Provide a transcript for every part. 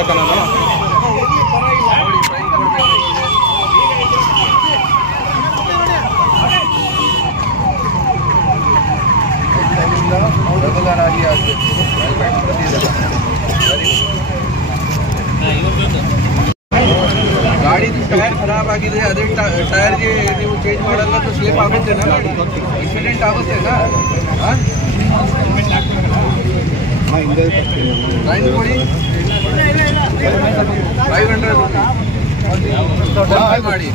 ಕೊಡ್ಬೇಕಾ ನಾನು? ಗಾಡಿ ಟೈರ್ ಖರಾಬ್ ಆಗಿದೆ, ಅದೇ ಟೈರ್ಗೆ ನೀವು ಚೇಂಜ್ ಮಾಡಲ್ಲ तो ಸ್ಲಿಪ್ ಆಗುತ್ತೇನಾ ಗಾಡಿ? ಇನ್ಸಿಡೆಂಟ್ ಆಗುತ್ತೇನಾ? ಫೈನ್ ಕೊಡಿ 500 ರೂಪಾಯಿ ಮಾಡಿ.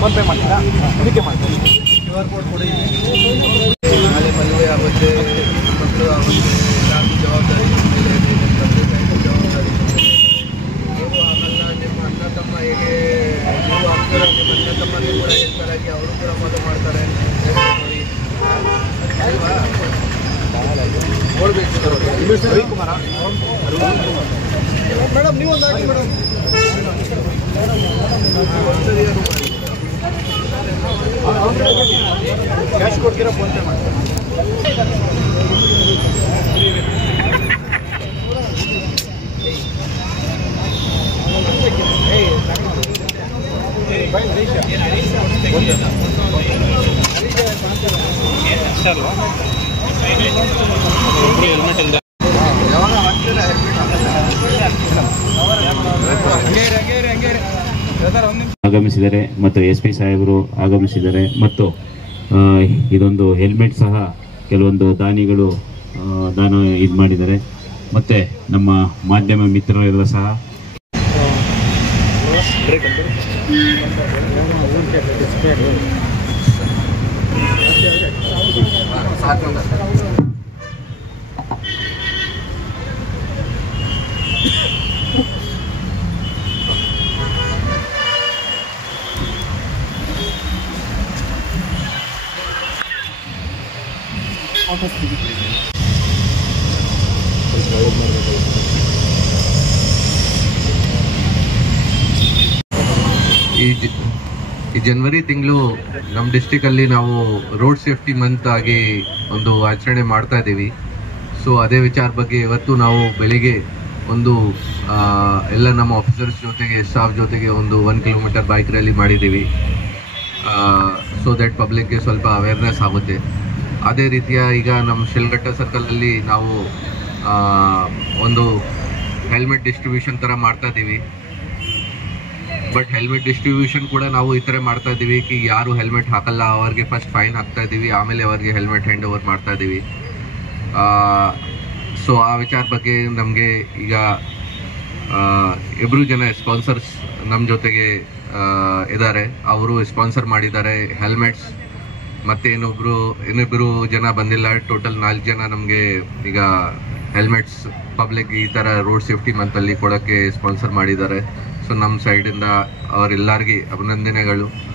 ಫೋನ್ ಪೇ ಮಾಡ್ತೀರಾ? ಅದಕ್ಕೆ ಮಾಡ್ತೀನಿ. QR ಕೋಡ್ ಕೊಡಿ. ನಾಳೆ ಮದುವೆ ಆಗುತ್ತೆ, ಮಕ್ಕಳು ಆಗುತ್ತೆ, ಎಲ್ಲರಿಗೂ ಜವಾಬ್ದಾರಿ ಮೇಲೆ ನಿಮ್ಮ ತಂದೆ ತಾಯಿ ಜವಾಬ್ದಾರಿ. ನೀವು ಆಗಲ್ಲ, ನಿಮ್ಮ ಅಣ್ಣ ತಮ್ಮ ಹೇಗೆ ನೀವು ಆಗ್ತಾರ, ನಿಮ್ಮ ಅಣ್ಣ ತಮ್ಮನೇ ಕೂಡ ಹೇಳ್ತಾರಾಗಿ ಅವರು ಕೂಡ ಫಾಲೋ ಮಾಡ್ತಾರೆ ಅಲ್ವಾ? ನೋಡ್ಬೇಕು ರವಿಕುಮಾರ ಮೇಡಮ್, ನೀವೊಂದು ಹಾಕಿ ಮೇಡಮ್. ಕ್ಯಾಶ್ ಕೊಡ್ತೀರಾ ಫೋನ್ ಪೇ ಮಾಡ್ತೀರಾ? ಆಗಮಿಸಿದ್ದಾರೆ ಮತ್ತು SP ಸಾಹೇಬರು ಆಗಮಿಸಿದ್ದಾರೆ ಮತ್ತು ಇದೊಂದು ಹೆಲ್ಮೆಟ್ ಸಹ ಕೆಲವೊಂದು ದಾನಿಗಳು ದಾನ ಇದು ಮಾಡಿದ್ದಾರೆ ಮತ್ತು ನಮ್ಮ ಮಾಧ್ಯಮ ಮಿತ್ರರೆಲ್ಲ ಸಹ ಈ ಜನವರಿ ತಿಂಗಳು ನಮ್ಮ ಡಿಸ್ಟಿಕಲ್ಲಿ ನಾವು ರೋಡ್ ಸೇಫ್ಟಿ ಮಂತ್ ಆಗಿ ಒಂದು ಆಚರಣೆ ಮಾಡ್ತಾ ಇದ್ದೀವಿ. ಸೊ ಅದೇ ವಿಚಾರ ಬಗ್ಗೆ ಇವತ್ತು ನಾವು ಬೆಳಿಗ್ಗೆ ಒಂದು ಎಲ್ಲ ನಮ್ಮ ಆಫೀಸರ್ಸ್ ಜೊತೆಗೆ ಸ್ಟಾಫ್ ಜೊತೆಗೆ ಒಂದು 1 ಕಿಲೋಮೀಟರ್ ಬೈಕ್ ರ್ಯಾಲಿ ಮಾಡಿದ್ದೀವಿ. ಸೊ ದಟ್ ಪಬ್ಲಿಕ್ಗೆ ಸ್ವಲ್ಪ ಅವೇರ್ನೆಸ್ ಆಗುತ್ತೆ. ಅದೇ ರೀತಿಯ ಈಗ ನಮ್ಮ ಶಿಲ್ಘಟ್ಟ ಸರ್ಕಲಲ್ಲಿ ನಾವು ಒಂದು ಹೆಲ್ಮೆಟ್ ಡಿಸ್ಟ್ರಿಬ್ಯೂಷನ್ ಥರ ಮಾಡ್ತಾ ಇದ್ದೀವಿ. ಬಟ್ ಹೆಲ್ಮೆಟ್ ಡಿಸ್ಟ್ರಿಬ್ಯೂಷನ್ ಕೂಡ ನಾವು ಈ ಥರ ಮಾಡ್ತಾ ಇದ್ದೀವಿ ಕಿ ಯಾರು ಹೆಲ್ಮೆಟ್ ಹಾಕಲ್ಲ ಅವ್ರಿಗೆ ಫಸ್ಟ್ ಫೈನ್ ಹಾಕ್ತಾ ಇದ್ದೀವಿ, ಆಮೇಲೆ ಅವ್ರಿಗೆ ಹೆಲ್ಮೆಟ್ ಹ್ಯಾಂಡ್ ಓವರ್ ಮಾಡ್ತಾ ಇದ್ದೀವಿ. ಸೊ ಆ ವಿಚಾರ ಬಗ್ಗೆ ನಮಗೆ ಈಗ ಇಬ್ಬರು ಜನ ಸ್ಪಾನ್ಸರ್ಸ್ ನಮ್ಮ ಜೊತೆಗೆ ಇದ್ದಾರೆ, ಅವರು ಸ್ಪಾನ್ಸರ್ ಮಾಡಿದ್ದಾರೆ ಹೆಲ್ಮೆಟ್ಸ್. ಮತ್ತು ಇನ್ನಿಬ್ಬರು ಜನ ಬಂದಿಲ್ಲ, ಟೋಟಲ್ 4 ಜನ ನಮಗೆ ಈಗ ಹೆಲ್ಮೆಟ್ಸ್ ಪಬ್ಲಿಕ್ ಈ ಥರ ರೋಡ್ ಸೇಫ್ಟಿ ಮಂತಲ್ಲಿ ಕೊಡೋಕ್ಕೆ ಸ್ಪಾನ್ಸರ್ ಮಾಡಿದ್ದಾರೆ. ಸೊ ನಮ್ಮ ಸೈಡಿಂದ ಅವರೆಲ್ಲರಿಗೆ ಅಭಿನಂದನೆಗಳು.